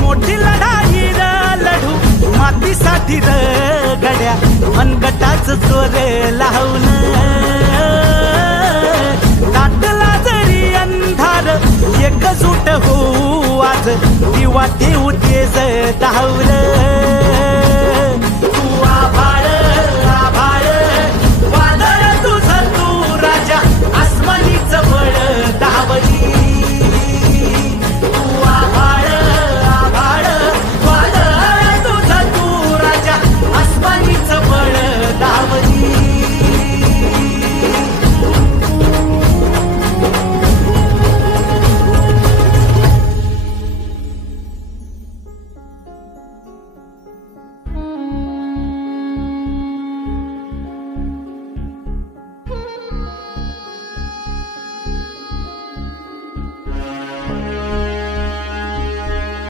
मोठी लढाई र लढू मातीसाठी र गड्या मनगटाच जोर लावून दाटला जरी अंधार एकजूट होऊ आज दिवा देऊ तेज धावलं